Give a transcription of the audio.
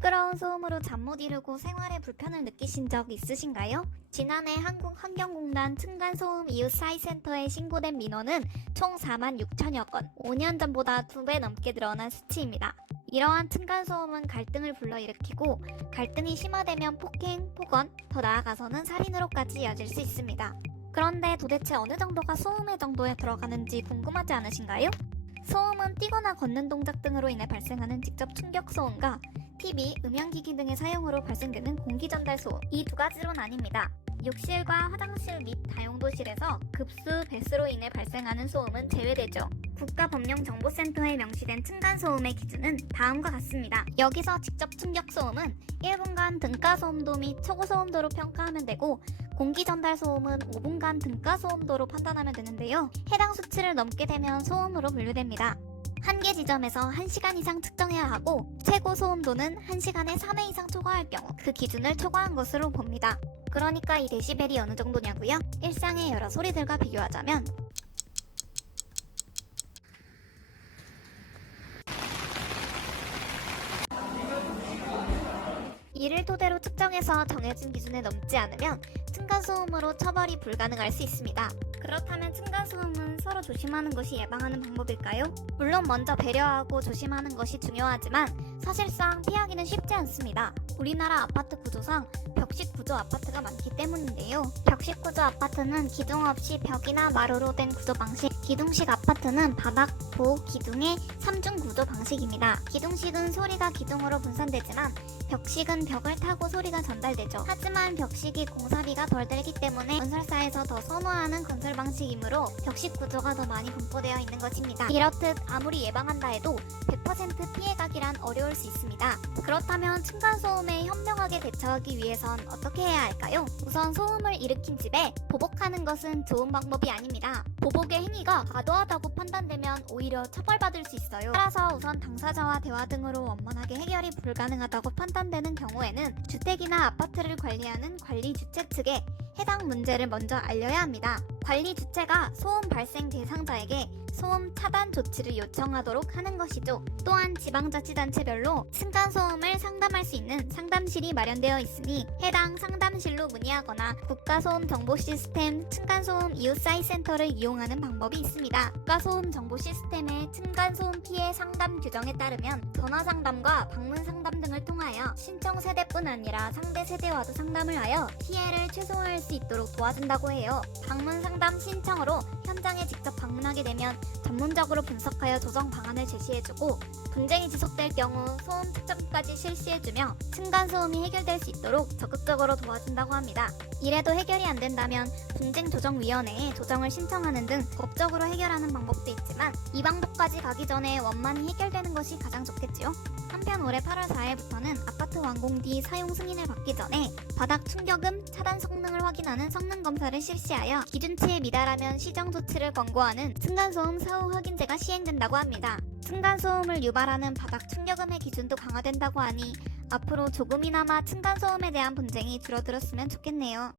시끄러운 소음으로 잠 못 이루고 생활에 불편을 느끼신 적 있으신가요? 지난해 한국환경공단 층간소음 이웃 사이센터에 신고된 민원은 총 46,000여 건, 5년 전보다 2배 넘게 늘어난 수치입니다. 이러한 층간소음은 갈등을 불러일으키고 갈등이 심화되면 폭행, 폭언, 더 나아가서는 살인으로까지 이어질 수 있습니다. 그런데 도대체 어느 정도가 소음의 정도에 들어가는지 궁금하지 않으신가요? 소음은 뛰거나 걷는 동작 등으로 인해 발생하는 직접 충격 소음과 TV, 음향기기 등의 사용으로 발생되는 공기 전달 소음, 이 두 가지로 나뉩니다. 욕실과 화장실 및 다용도실에서 급수, 배수로 인해 발생하는 소음은 제외되죠. 국가법령정보센터에 명시된 층간소음의 기준은 다음과 같습니다. 여기서 직접 충격 소음은 1분간 등가소음도 및 초고소음도로 평가하면 되고, 공기 전달 소음은 5분간 등가소음도로 판단하면 되는데요. 해당 수치를 넘게 되면 소음으로 분류됩니다. 한개 지점에서 1시간 이상 측정해야 하고, 최고 소음도는 1시간에 3회 이상 초과할 경우 그 기준을 초과한 것으로 봅니다. 그러니까 이 데시벨이 어느 정도냐고요? 일상의 여러 소리들과 비교하자면 이를 토대로 측정해서 정해진 기준에 넘지 않으면 층간소음으로 처벌이 불가능할 수 있습니다. 그렇다면 층간소음은 서로 조심하는 것이 예방하는 방법일까요? 물론 먼저 배려하고 조심하는 것이 중요하지만 사실상 피하기는 쉽지 않습니다. 우리나라 아파트 구조상 벽식 구조 아파트가 많기 때문인데요. 벽식 구조 아파트는 기둥 없이 벽이나 마루로 된 구조 방식, 기둥식 아파트는 바닥, 보, 기둥의 3중 구조 방식입니다. 기둥식은 소리가 기둥으로 분산되지만 벽식은 벽을 타고 소리가 전달되죠. 하지만 벽식이 공사비가 덜 들기 때문에 건설사에서 더 선호하는 건설 방식이므로 벽식 구조가 더 많이 분포되어 있는 것입니다. 이렇듯 아무리 예방한다 해도 100% 피해가기란 어려울 수 있습니다. 그렇다면 층간소음에 현명하게 대처하기 위해선 어떻게 해야 할까요? 우선 소음을 일으킨 집에 보복하는 것은 좋은 방법이 아닙니다. 보복의 행위가 과도하다고 판단되면 오히려 처벌받을 수 있어요. 따라서 우선 당사자와 대화 등으로 원만하게 해결이 불가능하다고 판단되는 경우에는 주택이나 아파트를 관리하는 관리주체 측에 해당 문제를 먼저 알려야 합니다. 관리주체가 소음 발생 대상자에게 소음 차단 조치를 요청하도록 하는 것이죠. 또한 지방자치단체별로 층간소음을 상담할 수 있는 상담실이 마련되어 있으니 해당 상담실로 문의하거나 국가소음정보시스템 층간소음 이웃사이센터를 이용하는 방법이 있습니다. 국가소음 정보 시스템의 층간소음 피해 상담 규정에 따르면 전화상담과 방문상담 등을 통하여 신청 세대뿐 아니라 상대 세대와도 상담을 하여 피해를 최소화할 수 있도록 도와준다고 해요. 방문상담 신청으로 현장에 직접 방문하게 되면 전문적으로 분석하여 조정 방안을 제시해주고, 분쟁이 지속될 경우 소음 측정까지 실시해주며 층간소음이 해결될 수 있도록 적극적으로 도와준다고 합니다. 이래도 해결이 안 된다면 분쟁조정위원회에 조정을 신청하는 등 법적으로 해결하는 방법도 있지만 이 방법까지 가기 전에 원만히 해결되는 것이 가장 좋겠지요. 한편 올해 8월 4일부터는 아파트 완공 뒤 사용 승인을 받기 전에 바닥 충격음 차단 성능을 확인하는 성능 검사를 실시하여 기준치에 미달하면 시정 조치를 권고하는 층간소음 사후 확인제가 시행된다고 합니다. 층간소음을 유발하는 바닥 충격음의 기준도 강화된다고 하니 앞으로 조금이나마 층간소음에 대한 분쟁이 줄어들었으면 좋겠네요.